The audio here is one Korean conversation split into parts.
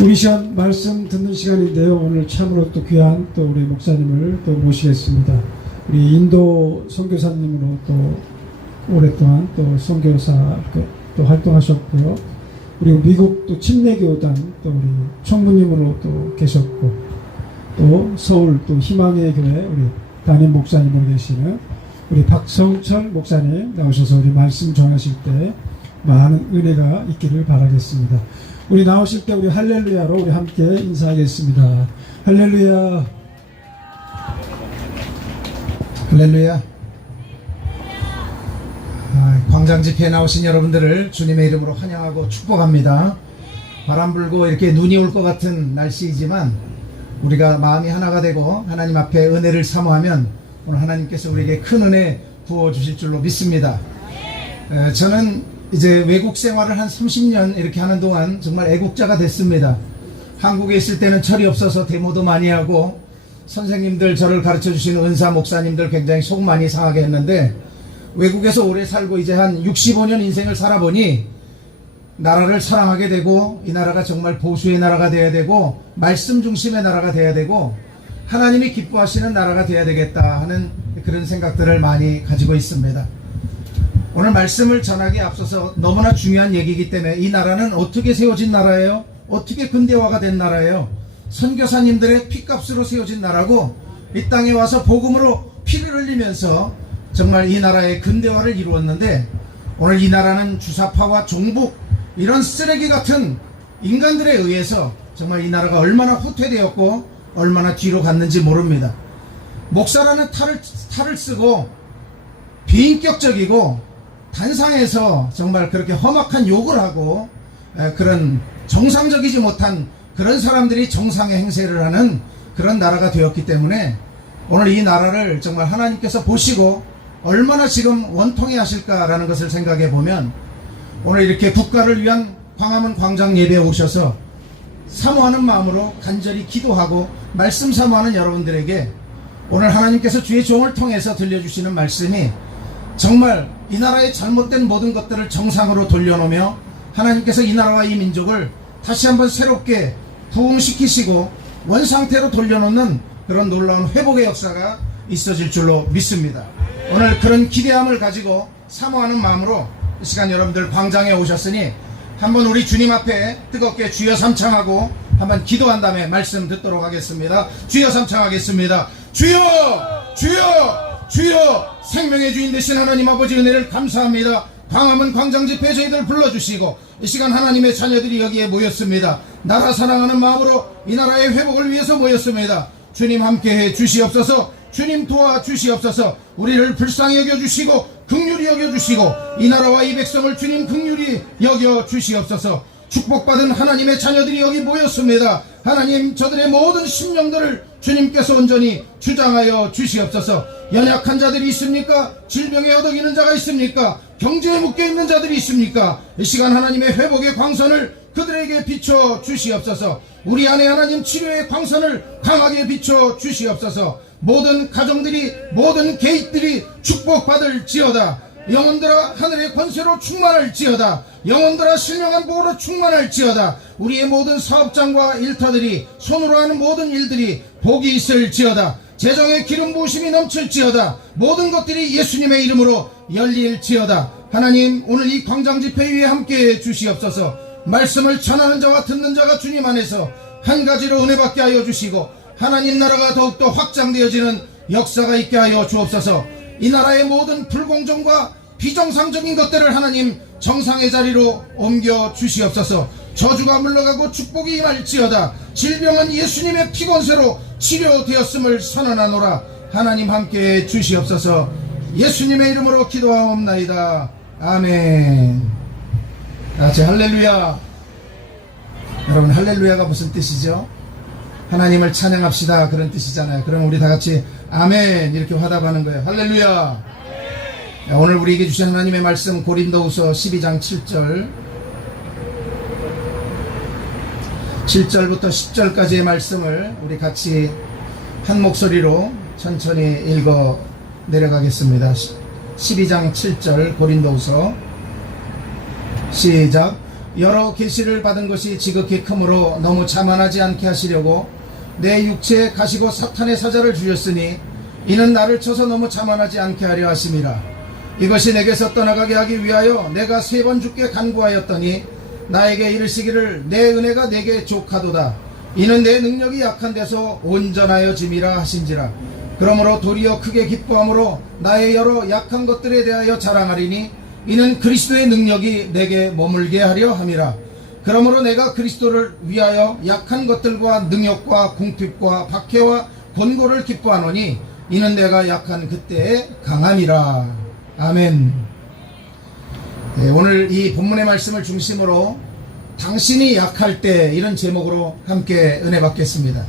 우리 시간 말씀 듣는 시간인데요. 오늘 참으로 또 귀한 또 우리 목사님을 또 모시겠습니다. 우리 인도 선교사님으로 또 오랫동안 또 선교사 또 활동하셨고요. 그리고 미국 또 침례교단 또 우리 총무님으로 또 계셨고, 또 서울 또 희망의 교회 우리 담임 목사님으로 계시는 우리 박성철 목사님 나오셔서 우리 말씀 전하실 때 많은 은혜가 있기를 바라겠습니다. 우리 나오실 때 우리 할렐루야로 우리 함께 인사하겠습니다. 할렐루야. 할렐루야. 광장 집회에 나오신 여러분들을 주님의 이름으로 환영하고 축복합니다. 바람 불고 이렇게 눈이 올 것 같은 날씨이지만 우리가 마음이 하나가 되고 하나님 앞에 은혜를 사모하면 오늘 하나님께서 우리에게 큰 은혜 부어주실 줄로 믿습니다. 저는 이제 외국 생활을 한 30년 이렇게 하는 동안 정말 애국자가 됐습니다. 한국에 있을 때는 철이 없어서 데모도 많이 하고 선생님들, 저를 가르쳐 주시는 은사 목사님들 굉장히 속 많이 상하게 했는데, 외국에서 오래 살고 이제 한 65년 인생을 살아보니 나라를 사랑하게 되고, 이 나라가 정말 보수의 나라가 돼야 되고 말씀 중심의 나라가 돼야 되고 하나님이 기뻐하시는 나라가 돼야 되겠다 하는 그런 생각들을 많이 가지고 있습니다. 오늘 말씀을 전하기에 앞서서 너무나 중요한 얘기이기 때문에, 이 나라는 어떻게 세워진 나라예요? 어떻게 근대화가 된 나라예요? 선교사님들의 피값으로 세워진 나라고, 이 땅에 와서 복음으로 피를 흘리면서 정말 이 나라의 근대화를 이루었는데, 오늘 이 나라는 주사파와 종북 이런 쓰레기 같은 인간들에 의해서 정말 이 나라가 얼마나 후퇴되었고 얼마나 뒤로 갔는지 모릅니다. 목사라는 탈을 쓰고 비인격적이고 단상에서 정말 그렇게 험악한 욕을 하고 그런 정상적이지 못한 그런 사람들이 정상의 행세를 하는 그런 나라가 되었기 때문에, 오늘 이 나라를 정말 하나님께서 보시고 얼마나 지금 원통해 하실까라는 것을 생각해 보면, 오늘 이렇게 국가를 위한 광화문 광장 예배에 오셔서 사모하는 마음으로 간절히 기도하고 말씀 사모하는 여러분들에게 오늘 하나님께서 주의 종을 통해서 들려주시는 말씀이 정말 이 나라의 잘못된 모든 것들을 정상으로 돌려놓으며 하나님께서 이 나라와 이 민족을 다시 한번 새롭게 부흥시키시고 원상태로 돌려놓는 그런 놀라운 회복의 역사가 있어질 줄로 믿습니다. 오늘 그런 기대함을 가지고 사모하는 마음으로 이 시간 여러분들 광장에 오셨으니 한번 우리 주님 앞에 뜨겁게 주여 삼창하고 한번 기도한 다음에 말씀 듣도록 하겠습니다. 주여 삼창하겠습니다. 주여, 주여, 주여. 생명의 주인 되신 하나님 아버지 은혜를 감사합니다. 광화문 광장 집회 저희들 불러주시고 이 시간 하나님의 자녀들이 여기에 모였습니다. 나라 사랑하는 마음으로 이 나라의 회복을 위해서 모였습니다. 주님 함께해 주시옵소서. 주님 도와주시옵소서. 우리를 불쌍히 여겨주시고 긍휼히 여겨주시고 이 나라와 이 백성을 주님 긍휼히 여겨주시옵소서. 축복받은 하나님의 자녀들이 여기 모였습니다. 하나님, 저들의 모든 심령들을 주님께서 온전히 주장하여 주시옵소서. 연약한 자들이 있습니까? 질병에 어덕이는 자가 있습니까? 경제에 묶여있는 자들이 있습니까? 이 시간 하나님의 회복의 광선을 그들에게 비춰 주시옵소서. 우리 안에 하나님 치료의 광선을 강하게 비춰 주시옵소서. 모든 가정들이, 모든 개인들이 축복받을지어다. 영혼들아 하늘의 권세로 충만할지어다. 영혼들아 신령한 복으로 충만할지어다. 우리의 모든 사업장과 일터들이, 손으로 하는 모든 일들이 복이 있을지어다. 재정의 기름 부으심이 넘칠지어다. 모든 것들이 예수님의 이름으로 열릴지어다. 하나님, 오늘 이 광장 집회 위에 함께해 주시옵소서. 말씀을 전하는 자와 듣는 자가 주님 안에서 한 가지로 은혜받게 하여 주시고 하나님 나라가 더욱더 확장되어지는 역사가 있게 하여 주옵소서. 이 나라의 모든 불공정과 비정상적인 것들을 하나님 정상의 자리로 옮겨 주시옵소서. 저주가 물러가고 축복이 임할지어다. 질병은 예수님의 피권세로 치료되었음을 선언하노라. 하나님 함께해 주시옵소서. 예수님의 이름으로 기도하옵나이다. 아멘. 다같이 할렐루야. 여러분, 할렐루야가 무슨 뜻이죠? 하나님을 찬양합시다, 그런 뜻이잖아요. 그럼 우리 다같이 아멘 이렇게 화답하는 거예요. 할렐루야. 오늘 우리에게 주신 하나님의 말씀 고린도후서 12장 7절부터 10절까지의 말씀을 우리 같이 한 목소리로 천천히 읽어 내려가겠습니다. 12장 7절 고린도후서 시작. 여러 계시를 받은 것이 지극히 크므로 너무 자만하지 않게 하시려고 내 육체에 가시고 사탄의 사자를 주셨으니 이는 나를 쳐서 너무 자만하지 않게 하려 하심이라. 이것이 내게서 떠나가게 하기 위하여 내가 3번 주께 간구하였더니 나에게 이르시기를 내 은혜가 내게 족하도다. 이는 내 능력이 약한 데서 온전하여 짐이라 하신지라. 그러므로 도리어 크게 기뻐함으로 나의 여러 약한 것들에 대하여 자랑하리니 이는 그리스도의 능력이 내게 머물게 하려 함이라. 그러므로 내가 그리스도를 위하여 약한 것들과 능력과 궁핍과 박해와 권고를 기뻐하노니 이는 내가 약한 그때에 강함이라. 아멘. 네, 오늘 이 본문의 말씀을 중심으로 당신이 약할 때 이런 제목으로 함께 은혜 받겠습니다.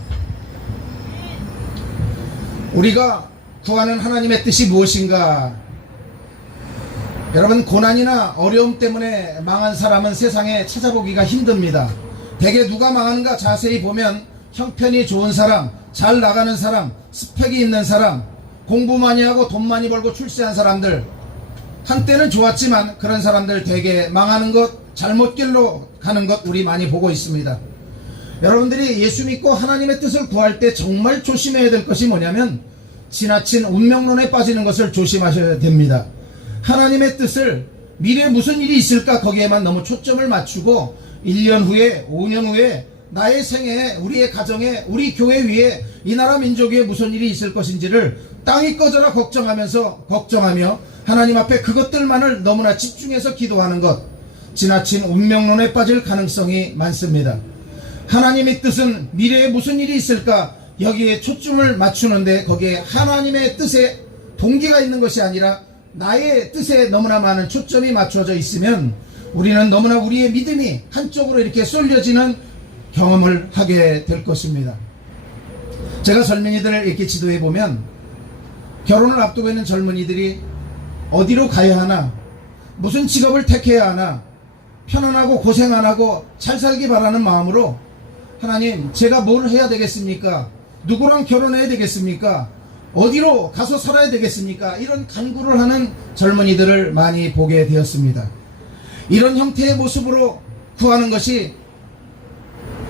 우리가 구하는 하나님의 뜻이 무엇인가? 여러분, 고난이나 어려움 때문에 망한 사람은 세상에 찾아보기가 힘듭니다. 대개 누가 망하는가 자세히 보면 형편이 좋은 사람, 잘 나가는 사람, 스펙이 있는 사람, 공부 많이 하고 돈 많이 벌고 출세한 사람들, 한때는 좋았지만 그런 사람들 대개 망하는 것, 잘못 길로 가는 것 우리 많이 보고 있습니다. 여러분들이 예수 믿고 하나님의 뜻을 구할 때 정말 조심해야 될 것이 뭐냐면 지나친 운명론에 빠지는 것을 조심하셔야 됩니다. 하나님의 뜻을 미래에 무슨 일이 있을까 거기에만 너무 초점을 맞추고 1년 후에 5년 후에 나의 생애에 우리의 가정에 우리 교회 위에 이 나라 민족 위에 무슨 일이 있을 것인지를 땅이 꺼져라 걱정하며 하나님 앞에 그것들만을 너무나 집중해서 기도하는 것, 지나친 운명론에 빠질 가능성이 많습니다. 하나님의 뜻은 미래에 무슨 일이 있을까 여기에 초점을 맞추는데 거기에 하나님의 뜻에 동기가 있는 것이 아니라 나의 뜻에 너무나 많은 초점이 맞춰져 있으면 우리는 너무나 우리의 믿음이 한쪽으로 이렇게 쏠려지는 경험을 하게 될 것입니다. 제가 젊은이들을 이렇게 지도해 보면 결혼을 앞두고 있는 젊은이들이 어디로 가야 하나, 무슨 직업을 택해야 하나, 편안하고 고생 안 하고 잘 살기 바라는 마음으로 하나님, 제가 뭘 해야 되겠습니까? 누구랑 결혼해야 되겠습니까? 어디로 가서 살아야 되겠습니까? 이런 간구를 하는 젊은이들을 많이 보게 되었습니다. 이런 형태의 모습으로 구하는 것이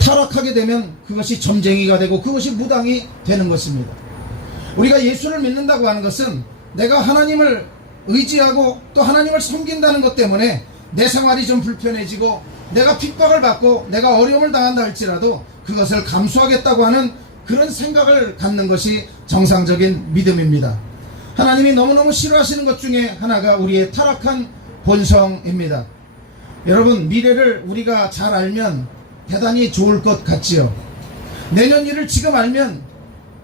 타락하게 되면 그것이 점쟁이가 되고 그것이 무당이 되는 것입니다. 우리가 예수를 믿는다고 하는 것은 내가 하나님을 의지하고 또 하나님을 섬긴다는 것 때문에 내 생활이 좀 불편해지고 내가 핍박을 받고 내가 어려움을 당한다 할지라도 그것을 감수하겠다고 하는 그런 생각을 갖는 것이 정상적인 믿음입니다. 하나님이 너무너무 싫어하시는 것 중에 하나가 우리의 타락한 본성입니다. 여러분, 미래를 우리가 잘 알면 대단히 좋을 것 같지요. 내년 일을 지금 알면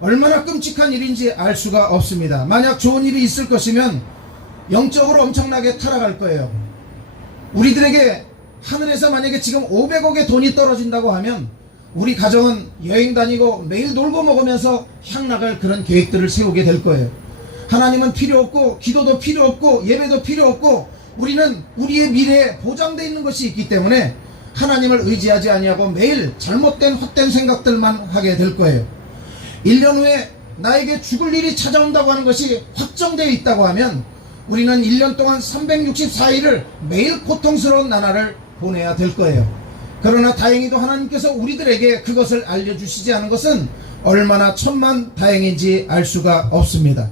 얼마나 끔찍한 일인지 알 수가 없습니다. 만약 좋은 일이 있을 것이면 영적으로 엄청나게 타락할 거예요. 우리들에게 하늘에서 만약에 지금 500억의 돈이 떨어진다고 하면 우리 가정은 여행 다니고 매일 놀고 먹으면서 향 나갈 그런 계획들을 세우게 될 거예요. 하나님은 필요 없고 기도도 필요 없고 예배도 필요 없고 우리는 우리의 미래에 보장되어 있는 것이 있기 때문에 하나님을 의지하지 아니하고 매일 잘못된 헛된 생각들만 하게 될 거예요. 1년 후에 나에게 죽을 일이 찾아온다고 하는 것이 확정되어 있다고 하면 우리는 1년 동안 364일을 매일 고통스러운 나날을 보내야 될 거예요. 그러나 다행히도 하나님께서 우리들에게 그것을 알려주시지 않은 것은 얼마나 천만 다행인지 알 수가 없습니다.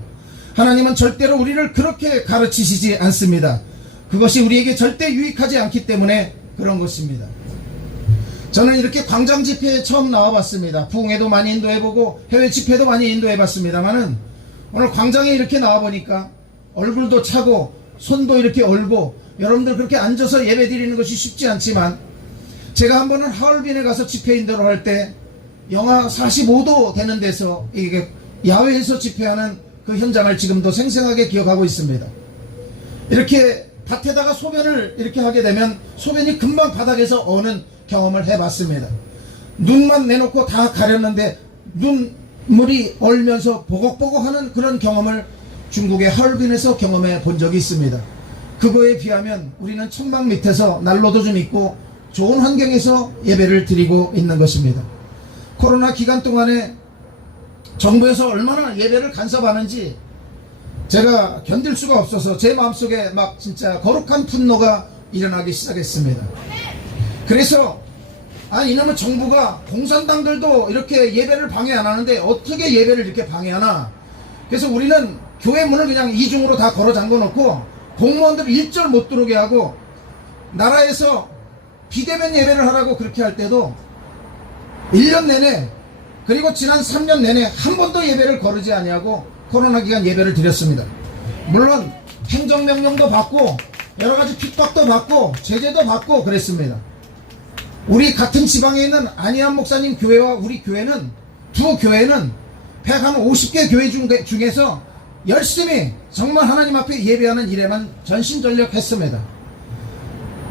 하나님은 절대로 우리를 그렇게 가르치시지 않습니다. 그것이 우리에게 절대 유익하지 않기 때문에 그런 것입니다. 저는 이렇게 광장 집회에 처음 나와봤습니다. 부흥회도 많이 인도해보고 해외 집회도 많이 인도해봤습니다만은 오늘 광장에 이렇게 나와보니까 얼굴도 차고 손도 이렇게 얼고 여러분들 그렇게 앉아서 예배 드리는 것이 쉽지 않지만 제가 한 번은 하얼빈에 가서 집회 인도를 할 때 영하 45도 되는 데서 이게 야외에서 집회하는 그 현장을 지금도 생생하게 기억하고 있습니다. 이렇게 밭에다가 소변을 이렇게 하게 되면 소변이 금방 바닥에서 어는 경험을 해봤습니다. 눈만 내놓고 다 가렸는데 눈물이 얼면서 보걱보걱하는 그런 경험을 중국의 하얼빈에서 경험해 본 적이 있습니다. 그거에 비하면 우리는 천막 밑에서 난로도 좀 있고 좋은 환경에서 예배를 드리고 있는 것입니다. 코로나 기간 동안에 정부에서 얼마나 예배를 간섭하는지 제가 견딜 수가 없어서 제 마음속에 막 진짜 거룩한 분노가 일어나기 시작했습니다. 그래서 이놈의 정부가 공산당들도 이렇게 예배를 방해 안 하는데 어떻게 예배를 이렇게 방해하나. 그래서 우리는 교회 문을 그냥 이중으로 다 걸어 잠궈 놓고 공무원들 일절 못 들어오게 하고, 나라에서 비대면 예배를 하라고 그렇게 할 때도 1년 내내, 그리고 지난 3년 내내 한 번도 예배를 거르지 아니하고 코로나 기간 예배를 드렸습니다. 물론 행정명령도 받고 여러가지 핍박도 받고 제재도 받고 그랬습니다. 우리 같은 지방에 있는 안희안 목사님 교회와 우리 교회는, 두 교회는 150개 교회 중에서 열심히 정말 하나님 앞에 예배하는 일에만 전신전력했습니다.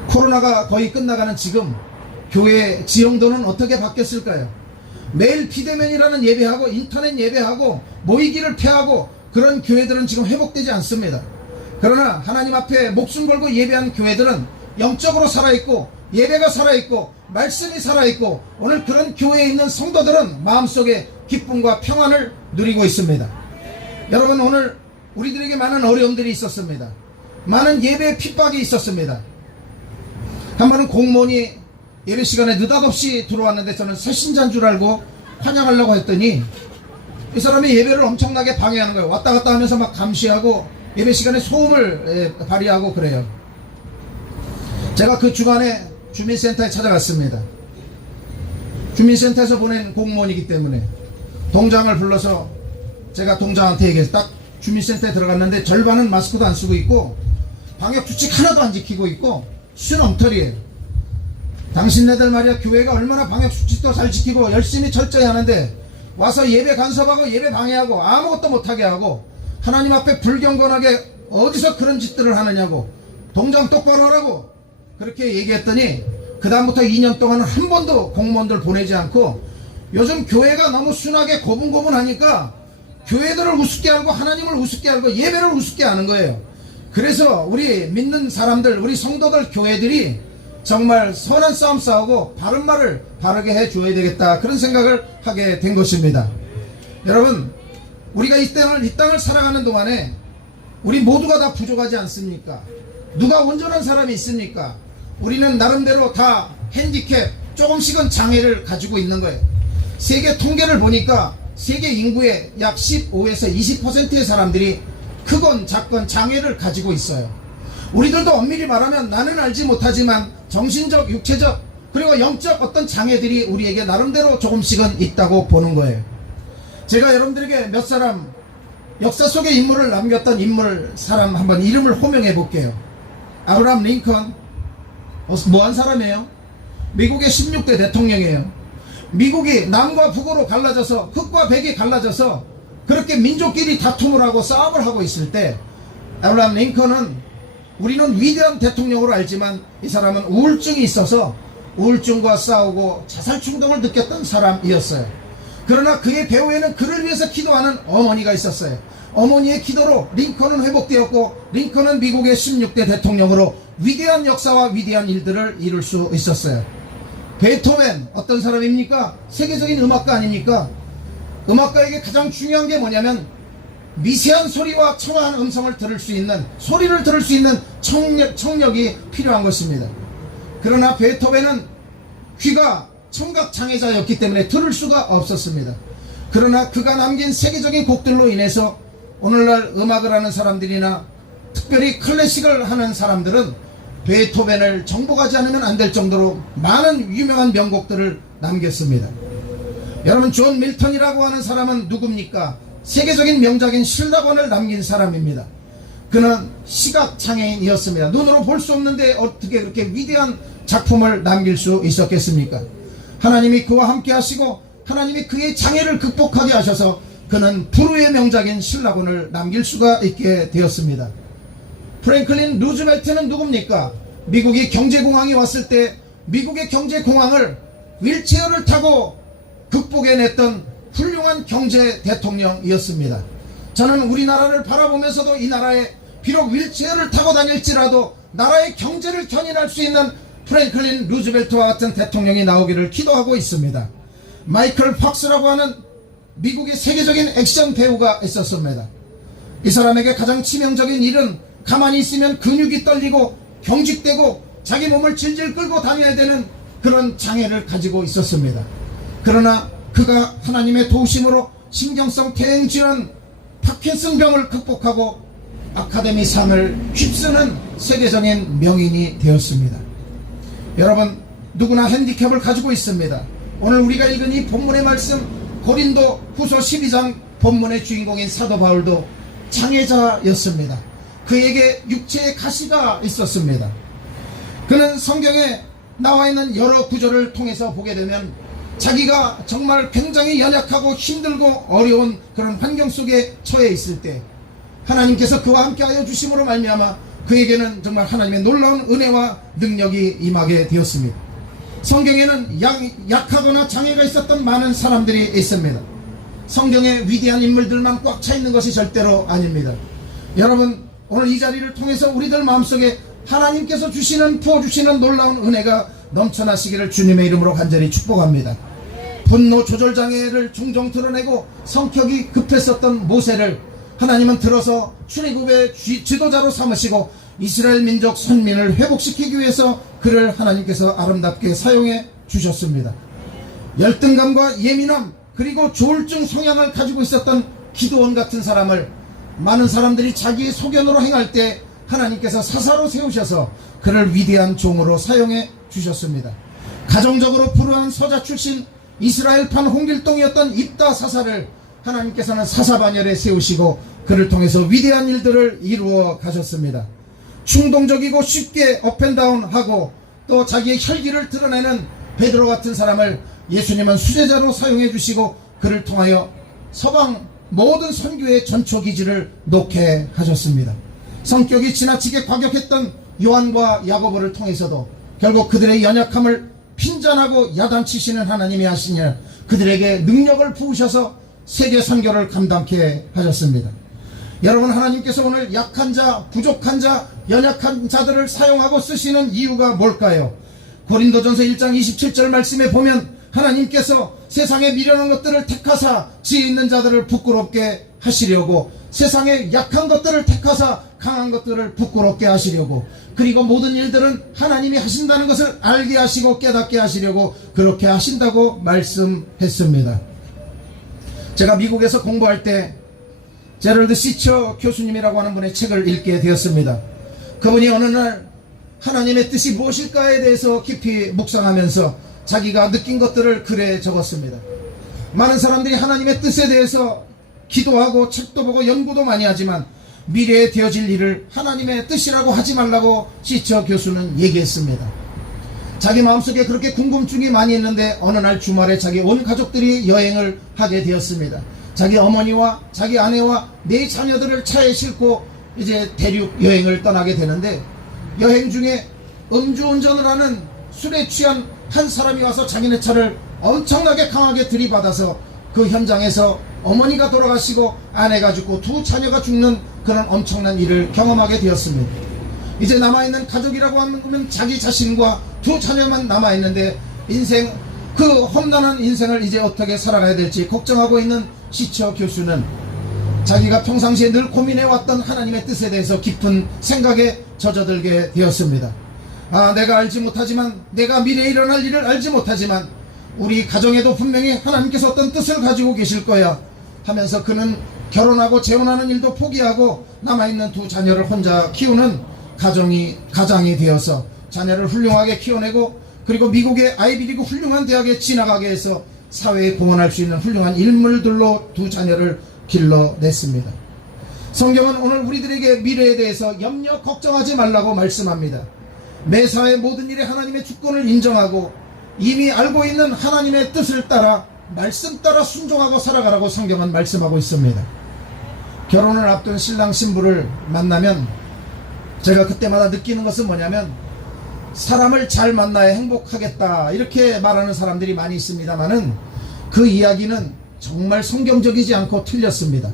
코로나가 거의 끝나가는 지금 교회 지형도는 어떻게 바뀌었을까요? 매일 비대면이라는 예배하고 인터넷 예배하고 모이기를 폐하고 그런 교회들은 지금 회복되지 않습니다. 그러나 하나님 앞에 목숨 걸고 예배한 교회들은 영적으로 살아있고 예배가 살아있고 말씀이 살아있고, 오늘 그런 교회에 있는 성도들은 마음속에 기쁨과 평안을 누리고 있습니다. 여러분, 오늘 우리들에게 많은 어려움들이 있었습니다. 많은 예배 핍박이 있었습니다. 한 번은 공무원이 예배 시간에 느닷없이 들어왔는데 저는 새신자인 줄 알고 환영하려고 했더니 이 사람이 예배를 엄청나게 방해하는 거예요. 왔다 갔다 하면서 막 감시하고 예배 시간에 소음을 발휘하고 그래요. 제가 그 주간에 주민센터에 찾아갔습니다. 주민센터에서 보낸 공무원이기 때문에 동장을 불러서 제가 동장한테 얘기해서, 딱 주민센터에 들어갔는데 절반은 마스크도 안 쓰고 있고 방역수칙 하나도 안 지키고 있고 순엉터리예요. 당신네들 말이야, 교회가 얼마나 방역수칙도 잘 지키고 열심히 철저히 하는데 와서 예배 간섭하고 예배 방해하고 아무것도 못하게 하고 하나님 앞에 불경건하게 어디서 그런 짓들을 하느냐고, 동장 똑바로 하라고 그렇게 얘기했더니 그 다음부터 2년 동안은 한 번도 공무원들 보내지 않고, 요즘 교회가 너무 순하게 고분고분하니까 교회들을 우습게 알고 하나님을 우습게 알고 예배를 우습게 하는 거예요. 그래서 우리 믿는 사람들, 우리 성도들, 교회들이 정말 선한 싸움 싸우고 바른 말을 바르게 해줘야 되겠다, 그런 생각을 하게 된 것입니다. 여러분, 우리가 이 땅을 살아가는 동안에 우리 모두가 다 부족하지 않습니까? 누가 온전한 사람이 있습니까? 우리는 나름대로 다 핸디캡, 조금씩은 장애를 가지고 있는 거예요. 세계 통계를 보니까 세계 인구의 약 15에서 20%의 사람들이 크건 작건 장애를 가지고 있어요. 우리들도 엄밀히 말하면 나는 알지 못하지만 정신적, 육체적, 그리고 영적 어떤 장애들이 우리에게 나름대로 조금씩은 있다고 보는 거예요. 제가 여러분들에게 몇 사람, 역사 속의 인물을 남겼던 사람 한번 이름을 호명해 볼게요. 아브라함 링컨, 뭐한 사람이에요? 미국의 16대 대통령이에요. 미국이 남과 북으로 갈라져서, 흑과 백이 갈라져서 그렇게 민족끼리 다툼을 하고 싸움을 하고 있을 때, 아브라함 링컨은, 우리는 위대한 대통령으로 알지만 이 사람은 우울증이 있어서 우울증과 싸우고 자살 충동을 느꼈던 사람이었어요. 그러나 그의 배후에는 그를 위해서 기도하는 어머니가 있었어요. 어머니의 기도로 링컨은 회복되었고, 링컨은 미국의 16대 대통령으로 위대한 역사와 위대한 일들을 이룰 수 있었어요. 베토벤, 어떤 사람입니까? 세계적인 음악가 아닙니까? 음악가에게 가장 중요한 게 뭐냐면 미세한 소리와 청아한 음성을 들을 수 있는, 소리를 들을 수 있는 청력이 필요한 것입니다. 그러나 베토벤은 귀가 청각장애자였기 때문에 들을 수가 없었습니다. 그러나 그가 남긴 세계적인 곡들로 인해서 오늘날 음악을 하는 사람들이나 특별히 클래식을 하는 사람들은 베토벤을 정복하지 않으면 안 될 정도로 많은 유명한 명곡들을 남겼습니다. 여러분, 존 밀턴이라고 하는 사람은 누굽니까? 세계적인 명작인 신라권을 남긴 사람입니다. 그는 시각장애인이었습니다. 눈으로 볼 수 없는데 어떻게 그렇게 위대한 작품을 남길 수 있었겠습니까? 하나님이 그와 함께 하시고 하나님이 그의 장애를 극복하게 하셔서 그는 불후의 명작인 신라권을 남길 수가 있게 되었습니다. 프랭클린 루즈벨트는 누굽니까? 미국이 경제공황이 왔을 때 미국의 경제공황을 휠체어를 타고 극복해냈던 훌륭한 경제 대통령이었습니다. 저는 우리나라를 바라보면서도 이 나라에 비록 휠체어를 타고 다닐지라도 나라의 경제를 견인할 수 있는 프랭클린 루즈벨트와 같은 대통령이 나오기를 기도하고 있습니다. 마이클 팍스라고 하는 미국의 세계적인 액션 배우가 있었습니다. 이 사람에게 가장 치명적인 일은 가만히 있으면 근육이 떨리고 경직되고 자기 몸을 질질 끌고 다녀야 되는 그런 장애를 가지고 있었습니다. 그러나 그가 하나님의 도우심으로 신경성 퇴행질환 파킨슨병을 극복하고 아카데미상을 휩쓰는 세계적인 명인이 되었습니다. 여러분, 누구나 핸디캡을 가지고 있습니다. 오늘 우리가 읽은 이 본문의 말씀, 고린도 후서 12장 본문의 주인공인 사도 바울도 장애자였습니다. 그에게 육체의 가시가 있었습니다. 그는 성경에 나와 있는 여러 구절을 통해서 보게 되면 자기가 정말 굉장히 연약하고 힘들고 어려운 그런 환경 속에 처해 있을 때 하나님께서 그와 함께하여 주심으로 말미암아 그에게는 정말 하나님의 놀라운 은혜와 능력이 임하게 되었습니다. 성경에는 약하거나 장애가 있었던 많은 사람들이 있습니다. 성경에 위대한 인물들만 꽉 차 있는 것이 절대로 아닙니다. 여러분, 오늘 이 자리를 통해서 우리들 마음속에 하나님께서 부어주시는 놀라운 은혜가 넘쳐나시기를 주님의 이름으로 간절히 축복합니다. 분노 조절 장애를 종종 드러내고 성격이 급했었던 모세를 하나님은 들어서 출애굽의 지도자로 삼으시고 이스라엘 민족 선민을 회복시키기 위해서 그를 하나님께서 아름답게 사용해 주셨습니다. 열등감과 예민함 그리고 조울증 성향을 가지고 있었던 기드온 같은 사람을 많은 사람들이 자기의 소견으로 행할 때 하나님께서 사사로 세우셔서 그를 위대한 종으로 사용해 주셨습니다. 가정적으로 불우한 서자 출신 이스라엘판 홍길동이었던 입다 사사를 하나님께서는 사사반열에 세우시고 그를 통해서 위대한 일들을 이루어 가셨습니다. 충동적이고 쉽게 업앤다운하고 또 자기의 혈기를 드러내는 베드로 같은 사람을 예수님은 수제자로 사용해 주시고 그를 통하여 서방 모든 선교의 전초기지를 놓게 하셨습니다. 성격이 지나치게 과격했던 요한과 야고보를 통해서도 결국 그들의 연약함을 핀잔하고 야단치시는 하나님이 하시냐 그들에게 능력을 부으셔서 세계 선교를 감당케 하셨습니다. 여러분, 하나님께서 오늘 약한 자, 부족한 자, 연약한 자들을 사용하고 쓰시는 이유가 뭘까요? 고린도전서 1장 27절 말씀에 보면 하나님께서 세상에 미련한 것들을 택하사 지혜 있는 자들을 부끄럽게 하시려고 세상에 약한 것들을 택하사 강한 것들을 부끄럽게 하시려고 그리고 모든 일들은 하나님이 하신다는 것을 알게 하시고 깨닫게 하시려고 그렇게 하신다고 말씀했습니다. 제가 미국에서 공부할 때 제럴드 시처 교수님이라고 하는 분의 책을 읽게 되었습니다. 그분이 어느 날 하나님의 뜻이 무엇일까에 대해서 깊이 묵상하면서 자기가 느낀 것들을 글에 적었습니다. 많은 사람들이 하나님의 뜻에 대해서 기도하고 책도 보고 연구도 많이 하지만 미래에 되어질 일을 하나님의 뜻이라고 하지 말라고 시처 교수는 얘기했습니다. 자기 마음속에 그렇게 궁금증이 많이 있는데 어느 날 주말에 자기 온 가족들이 여행을 하게 되었습니다. 자기 어머니와 자기 아내와 네 자녀들을 차에 싣고 이제 대륙 여행을 떠나게 되는데 여행 중에 음주운전을 하는 술에 취한 한 사람이 와서 자기네 차를 엄청나게 강하게 들이받아서 그 현장에서 어머니가 돌아가시고 아내가 죽고 두 자녀가 죽는 그런 엄청난 일을 경험하게 되었습니다. 이제 남아있는 가족이라고 하면 자기 자신과 두 자녀만 남아있는데 인생 그 험난한 인생을 이제 어떻게 살아가야 될지 걱정하고 있는 시처 교수는 자기가 평상시에 늘 고민해왔던 하나님의 뜻에 대해서 깊은 생각에 젖어들게 되었습니다. 내가 알지 못하지만 내가 미래에 일어날 일을 알지 못하지만 우리 가정에도 분명히 하나님께서 어떤 뜻을 가지고 계실 거야 하면서 그는 결혼하고 재혼하는 일도 포기하고 남아있는 두 자녀를 혼자 키우는 가장이 되어서 자녀를 훌륭하게 키워내고 그리고 미국의 아이비리그 훌륭한 대학에 진학하게 해서 사회에 공헌할 수 있는 훌륭한 인물들로 두 자녀를 길러냈습니다. 성경은 오늘 우리들에게 미래에 대해서 염려 걱정하지 말라고 말씀합니다. 매사의 모든 일에 하나님의 주권을 인정하고 이미 알고 있는 하나님의 뜻을 따라 말씀 따라 순종하고 살아가라고 성경은 말씀하고 있습니다. 결혼을 앞둔 신랑 신부를 만나면 제가 그때마다 느끼는 것은 뭐냐면 사람을 잘 만나야 행복하겠다 이렇게 말하는 사람들이 많이 있습니다만은 그 이야기는 정말 성경적이지 않고 틀렸습니다.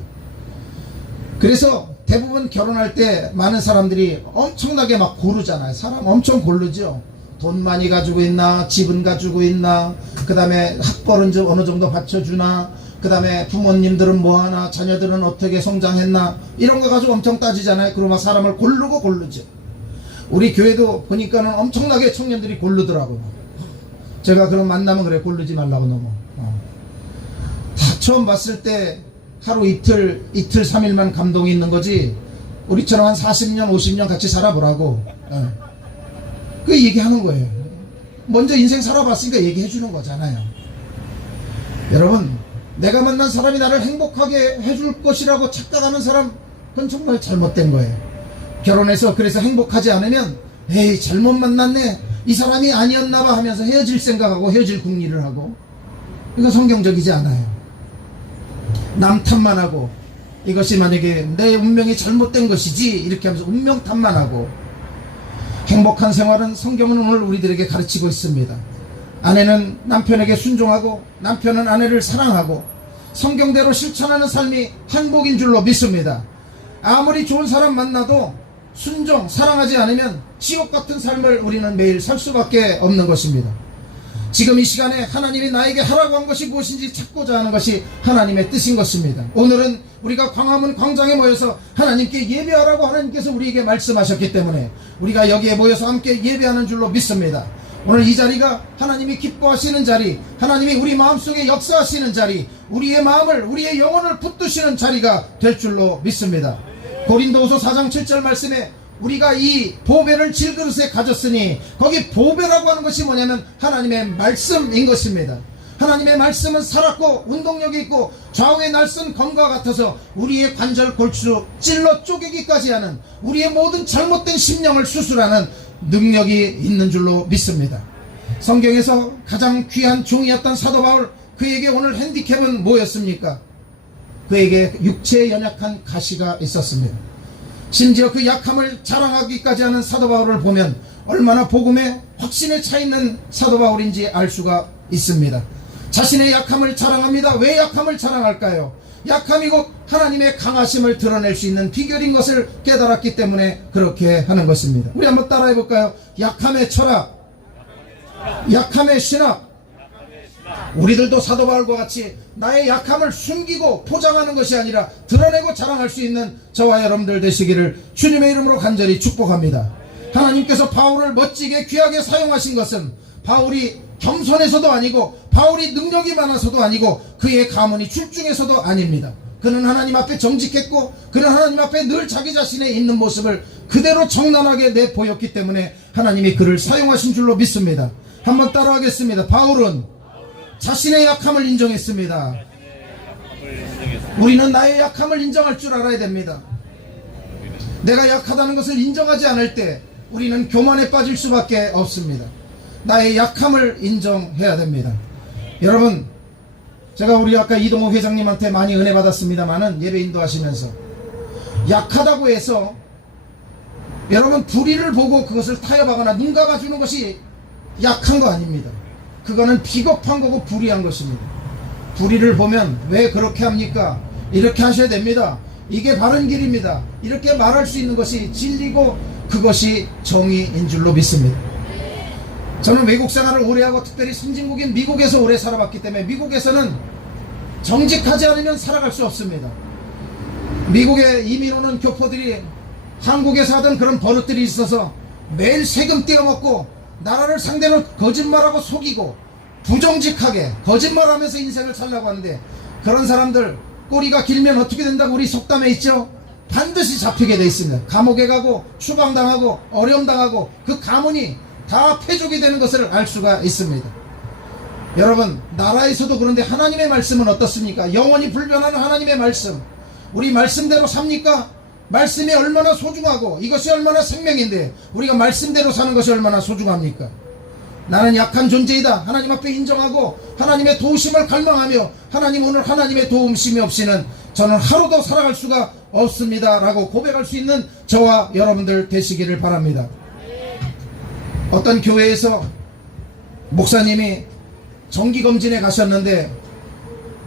그래서 대부분 결혼할 때 많은 사람들이 엄청나게 막 고르잖아요. 사람 엄청 고르죠. 돈 많이 가지고 있나, 집은 가지고 있나, 그 다음에 학벌은 좀 어느 정도 받쳐주나, 그 다음에 부모님들은 뭐하나, 자녀들은 어떻게 성장했나, 이런 거 가지고 엄청 따지잖아요. 그러면 사람을 고르죠. 우리 교회도 보니까는 엄청나게 청년들이 고르더라고요. 제가 그런 만나면 그래, 고르지 말라고 너무. 다 처음 봤을 때 하루 이틀 3일만 감동이 있는 거지, 우리처럼 한 40년 50년 같이 살아보라고. 그 얘기하는 거예요. 먼저 인생 살아봤으니까 얘기해 주는 거잖아요. 여러분, 내가 만난 사람이 나를 행복하게 해줄 것이라고 착각하는 사람, 그건 정말 잘못된 거예요. 결혼해서 그래서 행복하지 않으면 에이 잘못 만났네, 이 사람이 아니었나 봐 하면서 헤어질 생각하고 헤어질 궁리를 하고, 이거 성경적이지 않아요. 남 탓만 하고, 이것이 만약에 내 운명이 잘못된 것이지 이렇게 하면서 운명 탓만 하고. 행복한 생활은 성경은 오늘 우리들에게 가르치고 있습니다. 아내는 남편에게 순종하고 남편은 아내를 사랑하고 성경대로 실천하는 삶이 행복인 줄로 믿습니다. 아무리 좋은 사람 만나도 순종, 사랑하지 않으면 지옥 같은 삶을 우리는 매일 살 수밖에 없는 것입니다. 지금 이 시간에 하나님이 나에게 하라고 한 것이 무엇인지 찾고자 하는 것이 하나님의 뜻인 것입니다. 오늘은 우리가 광화문 광장에 모여서 하나님께 예배하라고 하나님께서 우리에게 말씀하셨기 때문에 우리가 여기에 모여서 함께 예배하는 줄로 믿습니다. 오늘 이 자리가 하나님이 기뻐하시는 자리, 하나님이 우리 마음속에 역사하시는 자리, 우리의 마음을, 우리의 영혼을 붙드시는 자리가 될 줄로 믿습니다. 고린도후서 4장 7절 말씀에 우리가 이 보배를 질그릇에 가졌으니, 거기 보배라고 하는 것이 뭐냐면 하나님의 말씀인 것입니다. 하나님의 말씀은 살았고 운동력이 있고 좌우의 날선 검과 같아서 우리의 관절 골수 찔러 쪼개기까지 하는, 우리의 모든 잘못된 심령을 수술하는 능력이 있는 줄로 믿습니다. 성경에서 가장 귀한 종이었던 사도 바울, 그에게 오늘 핸디캡은 뭐였습니까? 그에게 육체에 연약한 가시가 있었습니다. 심지어 그 약함을 자랑하기까지 하는 사도 바울을 보면 얼마나 복음에 확신에 차 있는 사도 바울인지 알 수가 있습니다. 자신의 약함을 자랑합니다. 왜 약함을 자랑할까요? 약함이 곧 하나님의 강하심을 드러낼 수 있는 비결인 것을 깨달았기 때문에 그렇게 하는 것입니다. 우리 한번 따라해 볼까요? 약함의 철학, 약함의 신학. 우리들도 사도 바울과 같이 나의 약함을 숨기고 포장하는 것이 아니라 드러내고 자랑할 수 있는 저와 여러분들 되시기를 주님의 이름으로 간절히 축복합니다. 하나님께서 바울을 멋지게 귀하게 사용하신 것은 바울이 겸손해서도 아니고 바울이 능력이 많아서도 아니고 그의 가문이 출중해서도 아닙니다. 그는 하나님 앞에 정직했고 그는 하나님 앞에 늘 자기 자신의 있는 모습을 그대로 정난하게 내보였기 때문에 하나님이 그를 사용하신 줄로 믿습니다. 한번 따라하겠습니다. 바울은 자신의 약함을 인정했습니다. 우리는 나의 약함을 인정할 줄 알아야 됩니다. 내가 약하다는 것을 인정하지 않을 때 우리는 교만에 빠질 수밖에 없습니다. 나의 약함을 인정해야 됩니다. 여러분, 제가 우리 아까 이동호 회장님한테 많이 은혜 받았습니다만은 예배 인도하시면서 약하다고 해서 여러분 불의를 보고 그것을 타협하거나 눈 감아주는 것이 약한 거 아닙니다. 그거는 비겁한 거고 불의한 것입니다. 불의를 보면 왜 그렇게 합니까? 이렇게 하셔야 됩니다. 이게 바른 길입니다. 이렇게 말할 수 있는 것이 진리고 그것이 정의인 줄로 믿습니다. 저는 외국 생활을 오래 하고 특별히 선진국인 미국에서 오래 살아봤기 때문에 미국에서는 정직하지 않으면 살아갈 수 없습니다. 미국에 이민 오는 교포들이 한국에서 하던 그런 버릇들이 있어서 매일 세금 떼어먹고 나라를 상대로 거짓말하고 속이고 부정직하게 거짓말하면서 인생을 살려고 하는데, 그런 사람들 꼬리가 길면 어떻게 된다고 우리 속담에 있죠? 반드시 잡히게 돼 있습니다. 감옥에 가고 추방당하고 어려움당하고 그 가문이 다 패족이 되는 것을 알 수가 있습니다. 여러분, 나라에서도 그런데 하나님의 말씀은 어떻습니까? 영원히 불변하는 하나님의 말씀, 우리 말씀대로 삽니까? 말씀이 얼마나 소중하고 이것이 얼마나 생명인데 우리가 말씀대로 사는 것이 얼마나 소중합니까? 나는 약한 존재이다 하나님 앞에 인정하고 하나님의 도우심을 갈망하며 하나님, 오늘 하나님의 도움심이 없이는 저는 하루도 살아갈 수가 없습니다 라고 고백할 수 있는 저와 여러분들 되시기를 바랍니다. 어떤 교회에서 목사님이 정기검진에 가셨는데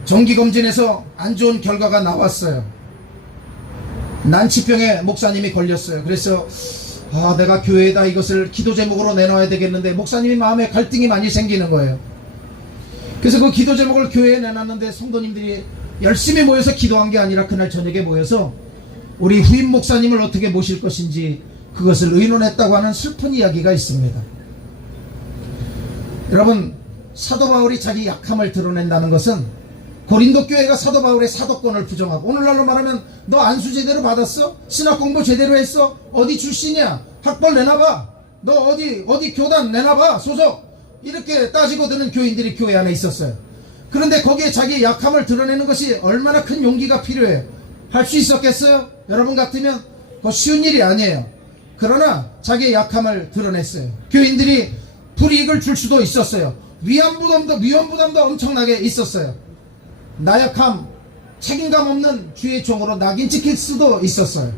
정기검진에서 안 좋은 결과가 나왔어요. 난치병에 목사님이 걸렸어요. 그래서 내가 교회에다 이것을 기도 제목으로 내놔야 되겠는데 목사님이 마음에 갈등이 많이 생기는 거예요. 그래서 그 기도 제목을 교회에 내놨는데 성도님들이 열심히 모여서 기도한 게 아니라 그날 저녁에 모여서 우리 후임 목사님을 어떻게 모실 것인지 그것을 의논했다고 하는 슬픈 이야기가 있습니다. 여러분, 사도 바울이 자기 약함을 드러낸다는 것은 고린도 교회가 사도 바울의 사도권을 부정하고, 오늘날로 말하면 너 안수 제대로 받았어? 신학 공부 제대로 했어? 어디 출신이야? 학벌 내놔봐. 너 어디 교단 내놔봐. 소속. 이렇게 따지고 드는 교인들이 교회 안에 있었어요. 그런데 거기에 자기의 약함을 드러내는 것이 얼마나 큰 용기가 필요해요. 할 수 있었겠어요? 여러분 같으면 그거 쉬운 일이 아니에요. 그러나 자기의 약함을 드러냈어요. 교인들이 불이익을 줄 수도 있었어요. 위험 부담도 엄청나게 있었어요. 나약함, 책임감 없는 주의 종으로 낙인 찍힐 수도 있었어요.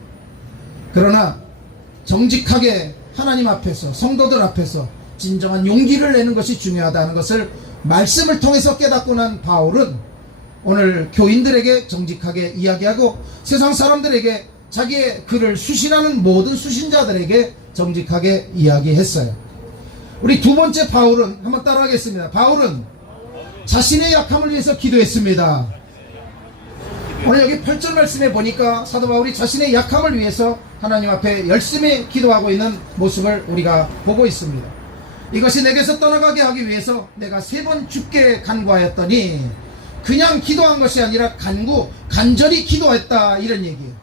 그러나 정직하게 하나님 앞에서, 성도들 앞에서 진정한 용기를 내는 것이 중요하다는 것을 말씀을 통해서 깨닫고 난 바울은 오늘 교인들에게 정직하게 이야기하고, 세상 사람들에게 자기의 글을 수신하는 모든 수신자들에게 정직하게 이야기했어요. 우리 두 번째 바울은 한번 따라하겠습니다. 바울은 자신의 약함을 위해서 기도했습니다. 오늘 여기 8절 말씀에 보니까 사도 바울이 자신의 약함을 위해서 하나님 앞에 열심히 기도하고 있는 모습을 우리가 보고 있습니다. 이것이 내게서 떠나가게 하기 위해서 내가 3번 죽게 간구하였더니, 그냥 기도한 것이 아니라 간절히 기도했다, 이런 얘기예요.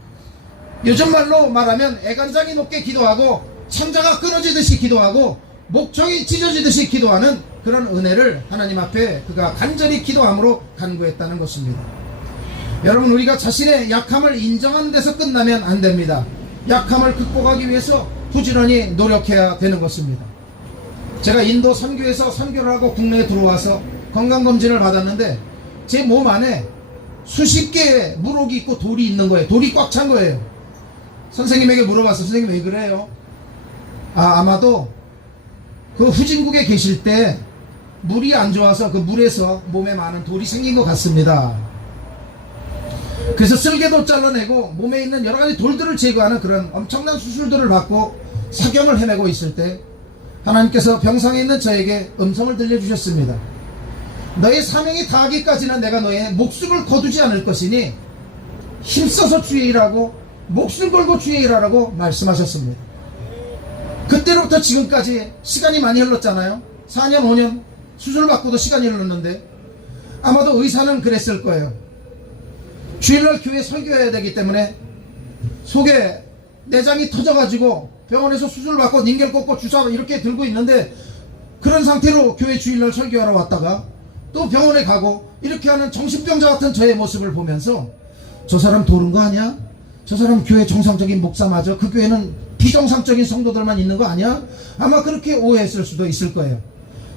요즘 말로 말하면 애간장이 높게 기도하고 창자가 끊어지듯이 기도하고 목청이 찢어지듯이 기도하는 그런 은혜를 하나님 앞에 그가 간절히 기도함으로 간구했다는 것입니다. 여러분, 우리가 자신의 약함을 인정하는 데서 끝나면 안 됩니다. 약함을 극복하기 위해서 부지런히 노력해야 되는 것입니다. 제가 인도 선교에서 선교를 하고 국내에 들어와서 건강검진을 받았는데 제 몸 안에 수십 개의 물혹이 있고 돌이 있는 거예요. 돌이 꽉 찬 거예요. 선생님에게 물어봤어. 선생님 왜 그래요? 아마도 그 후진국에 계실 때 물이 안 좋아서 그 물에서 몸에 많은 돌이 생긴 것 같습니다. 그래서 쓸개도 잘라내고 몸에 있는 여러 가지 돌들을 제거하는 그런 엄청난 수술들을 받고 사경을 헤매고 있을 때 하나님께서 병상에 있는 저에게 음성을 들려주셨습니다. 너의 사명이 다하기까지는 내가 너의 목숨을 거두지 않을 것이니 힘써서 주의 일하고 목숨 걸고 주의 일하라고 말씀하셨습니다. 그때로부터 지금까지 시간이 많이 흘렀잖아요. 4년 5년 수술받고도 시간이 흘렀는데 아마도 의사는 그랬을 거예요. 주일날 교회 설교해야 되기 때문에 속에 내장이 터져가지고 병원에서 수술받고 닌겔 꽂고 주사 이렇게 들고 있는데, 그런 상태로 교회 주일날 설교하러 왔다가 또 병원에 가고 이렇게 하는 정신병자 같은 저의 모습을 보면서 저 사람 도른 거 아니야? 저 사람 교회 정상적인 목사 맞아? 그 교회는 비정상적인 성도들만 있는 거 아니야? 아마 그렇게 오해했을 수도 있을 거예요.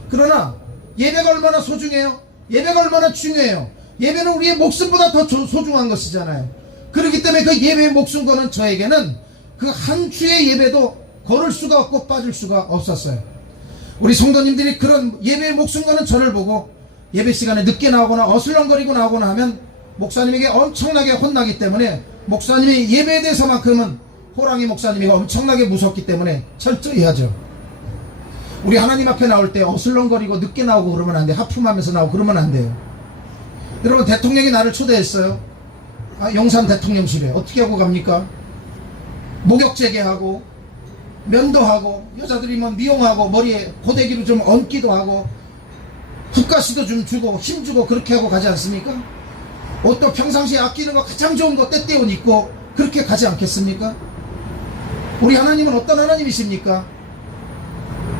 그러나 예배가 얼마나 소중해요? 예배가 얼마나 중요해요? 예배는 우리의 목숨보다 더 소중한 것이잖아요. 그렇기 때문에 그 예배의 목숨 거는 저에게는 그 한 주의 예배도 걸을 수가 없고 빠질 수가 없었어요. 우리 성도님들이 그런 예배의 목숨 거는 저를 보고 예배 시간에 늦게 나오거나 어슬렁거리고 나오거나 하면 목사님에게 엄청나게 혼나기 때문에, 목사님이 예배에 대해서만큼은 호랑이 목사님이 엄청나게 무섭기 때문에 철저히 하죠. 우리 하나님 앞에 나올 때 어슬렁거리고 늦게 나오고 그러면 안 돼. 하품하면서 나오고 그러면 안 돼요. 여러분, 대통령이 나를 초대했어요. 용산 대통령실에. 어떻게 하고 갑니까? 목욕제계하고 면도하고 여자들이 미용하고 머리에 고데기로 좀 얹기도 하고 붓가시도 좀 주고 힘주고 그렇게 하고 가지 않습니까? 옷도 평상시에 아끼는 거 가장 좋은 거 때때 옷 입고 그렇게 가지 않겠습니까? 우리 하나님은 어떤 하나님이십니까?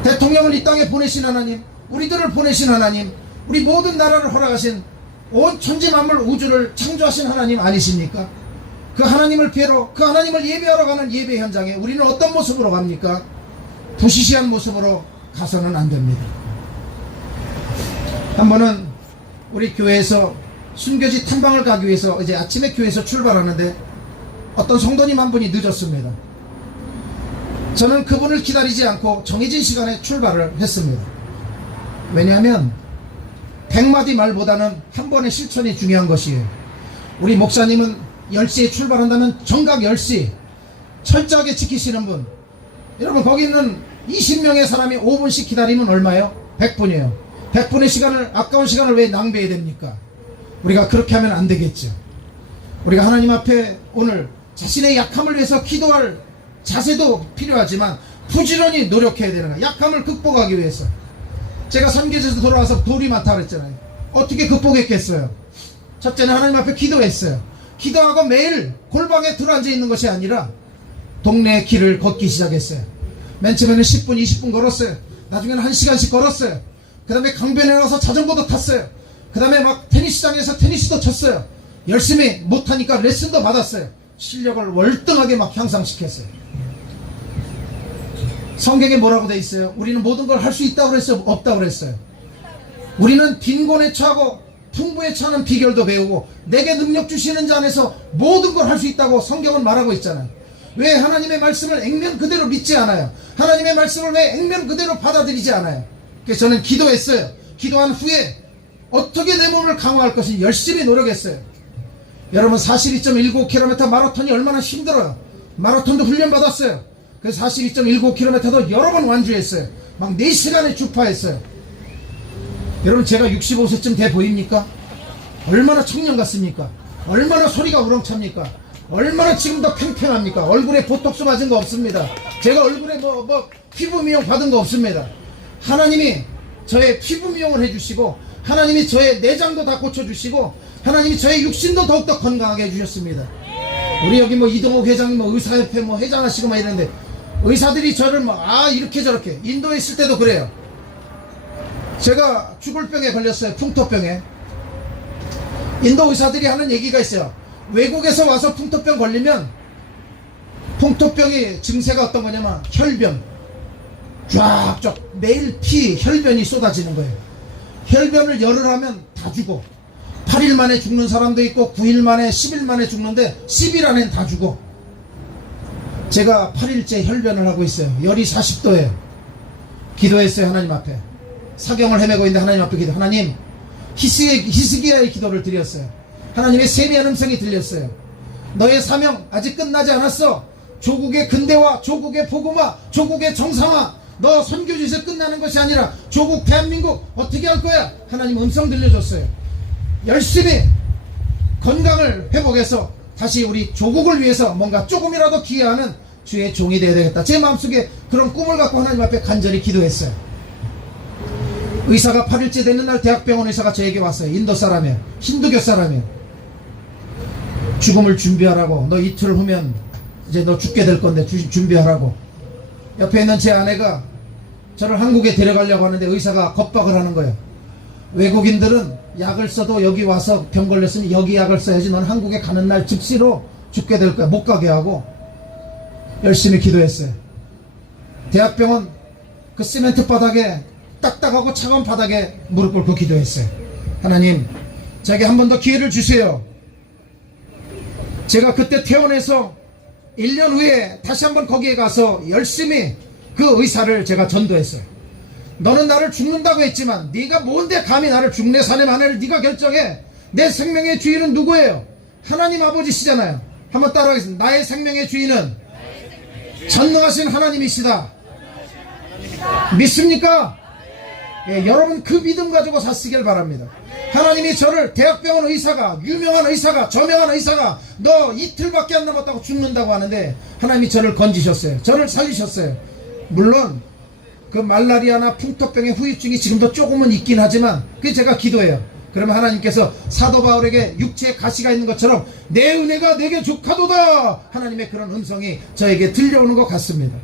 대통령을 이 땅에 보내신 하나님, 우리들을 보내신 하나님, 우리 모든 나라를 허락하신 온 천지만물 우주를 창조하신 하나님 아니십니까? 그 하나님을 뵈러, 그 하나님을 예배하러 가는 예배 현장에 우리는 어떤 모습으로 갑니까? 부시시한 모습으로 가서는 안 됩니다. 한 번은 우리 교회에서 순교지 탐방을 가기 위해서 이제 아침에 교회에서 출발하는데 어떤 성도님 한 분이 늦었습니다. 저는 그분을 기다리지 않고 정해진 시간에 출발을 했습니다. 왜냐하면 100마디 말보다는 한 번의 실천이 중요한 것이에요. 우리 목사님은 10시에 출발한다면 정각 10시 철저하게 지키시는 분. 여러분, 거기 있는 20명의 사람이 5분씩 기다리면 얼마예요? 100분이에요. 100분의 시간을, 아까운 시간을 왜 낭비해야 됩니까? 우리가 그렇게 하면 안 되겠죠. 우리가 하나님 앞에 오늘 자신의 약함을 위해서 기도할 자세도 필요하지만 부지런히 노력해야 되는 거예요. 약함을 극복하기 위해서. 제가 선교지에서 돌아와서 돌이 많다 그랬잖아요. 어떻게 극복했겠어요? 첫째는 하나님 앞에 기도했어요. 기도하고 매일 골방에 들어앉아 있는 것이 아니라 동네 길을 걷기 시작했어요. 맨 처음에는 10분, 20분 걸었어요. 나중에는 1시간씩 걸었어요. 그 다음에 강변에 가서 자전거도 탔어요. 그 다음에 막 테니스장에서 테니스도 쳤어요. 열심히 못하니까 레슨도 받았어요. 실력을 월등하게 막 향상시켰어요. 성경에 뭐라고 돼 있어요? 우리는 모든 걸 할 수 있다고 그랬어요? 없다고 그랬어요? 우리는 빈곤에 처하고 풍부에 처하는 비결도 배우고 내게 능력 주시는 자 안에서 모든 걸 할 수 있다고 성경은 말하고 있잖아요. 왜 하나님의 말씀을 액면 그대로 믿지 않아요? 하나님의 말씀을 왜 액면 그대로 받아들이지 않아요? 그래서 저는 기도했어요. 기도한 후에 어떻게 내 몸을 강화할 것인지 열심히 노력했어요. 여러분 42.19km 마라톤이 얼마나 힘들어요. 마라톤도 훈련받았어요. 그래서 42.19km도 여러 번 완주했어요. 막 4시간을 주파했어요. 여러분 제가 65세쯤 돼 보입니까? 얼마나 청년 같습니까? 얼마나 소리가 우렁찹니까? 얼마나 지금도 팽팽합니까? 얼굴에 보톡스 맞은 거 없습니다. 제가 얼굴에 피부 미용 받은 거 없습니다. 하나님이 저의 피부 미용을 해주시고 하나님이 저의 내장도 다 고쳐주시고 하나님이 저의 육신도 더욱더 건강하게 해주셨습니다. 우리 여기 이동욱 회장님 의사협회 회장하시고 이러는데 의사들이 저를 이렇게 저렇게 인도에 있을 때도 그래요. 제가 죽을 병에 걸렸어요. 풍토병에. 인도 의사들이 하는 얘기가 있어요. 외국에서 와서 풍토병 걸리면 풍토병이 증세가 어떤 거냐면 혈변 쫙쫙 매일 혈변이 쏟아지는 거예요. 혈변을 열을 하면 다 죽어. 8일 만에 죽는 사람도 있고 9일 만에 10일 만에 죽는데 10일 안엔 다 죽어. 제가 8일째 혈변을 하고 있어요. 열이 40도예요. 기도했어요. 하나님 앞에 사경을 헤매고 있는데 하나님 앞에 기도. 하나님 히스기야의 기도를 드렸어요. 하나님의 세미한 음성이 들렸어요. 너의 사명 아직 끝나지 않았어. 조국의 근대화, 조국의 복음화, 조국의 정상화. 너 선교지에서 끝나는 것이 아니라 조국 대한민국 어떻게 할 거야? 하나님 음성 들려줬어요. 열심히 건강을 회복해서 다시 우리 조국을 위해서 뭔가 조금이라도 기여하는 주의 종이 되어야 되겠다. 제 마음속에 그런 꿈을 갖고 하나님 앞에 간절히 기도했어요. 의사가 8일째 되는 날 대학병원 의사가 저에게 왔어요. 인도 사람이에요. 힌두교 사람이에요. 죽음을 준비하라고. 너 이틀 후면 이제 너 죽게 될 건데 준비하라고. 옆에 있는 제 아내가 저를 한국에 데려가려고 하는데 의사가 겁박을 하는 거예요. 외국인들은 약을 써도 여기 와서 병 걸렸으면 여기 약을 써야지 넌 한국에 가는 날 즉시로 죽게 될 거야. 못 가게 하고 열심히 기도했어요. 대학병원 그 시멘트 바닥에 딱딱하고 차가운 바닥에 무릎 꿇고 기도했어요. 하나님 저에게 한 번 더 기회를 주세요. 제가 그때 퇴원해서 1년 후에 다시 한번 거기에 가서 열심히 그 의사를 제가 전도했어요. 너는 나를 죽는다고 했지만 네가 뭔데 감히 나를 죽내 사내 만해를 네가 결정해. 내 생명의 주인은 누구예요? 하나님 아버지시잖아요. 한번 따라하겠습니다. 나의 생명의 주인은 전능하신 하나님이시다. 믿습니까? 예, 여러분 그 믿음 가지고 사시길 바랍니다. 하나님이 저를 대학병원 의사가 유명한 의사가 저명한 의사가 너 이틀밖에 안 남았다고 죽는다고 하는데 하나님이 저를 건지셨어요. 저를 살리셨어요. 물론 그 말라리아나 풍토병의 후유증이 지금도 조금은 있긴 하지만 그게 제가 기도해요. 그러면 하나님께서 사도 바울에게 육체에 가시가 있는 것처럼 내 은혜가 내게 족하도다 하나님의 그런 음성이 저에게 들려오는 것 같습니다.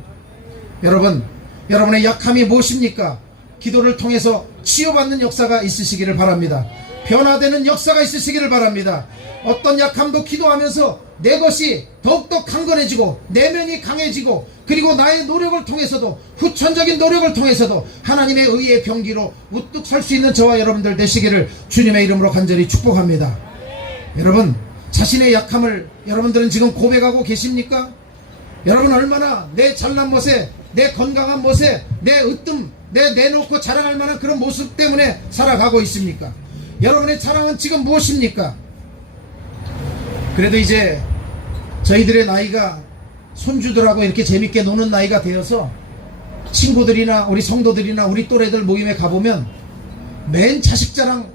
여러분 여러분의 약함이 무엇입니까? 기도를 통해서 치유받는 역사가 있으시기를 바랍니다. 변화되는 역사가 있으시기를 바랍니다. 어떤 약함도 기도하면서 내 것이 더욱더 강건해지고 내면이 강해지고 그리고 나의 노력을 통해서도 후천적인 노력을 통해서도 하나님의 의의 병기로 우뚝 설 수 있는 저와 여러분들 되시기를 주님의 이름으로 간절히 축복합니다. 여러분 자신의 약함을 여러분들은 지금 고백하고 계십니까? 여러분 얼마나 내 잘난 멋에 내 건강한 멋에 내 으뜸 내놓고 자랑할 만한 그런 모습 때문에 살아가고 있습니까? 여러분의 자랑은 지금 무엇입니까? 그래도 이제 저희들의 나이가 손주들하고 이렇게 재밌게 노는 나이가 되어서 친구들이나 우리 성도들이나 우리 또래들 모임에 가보면 맨 자식 자랑,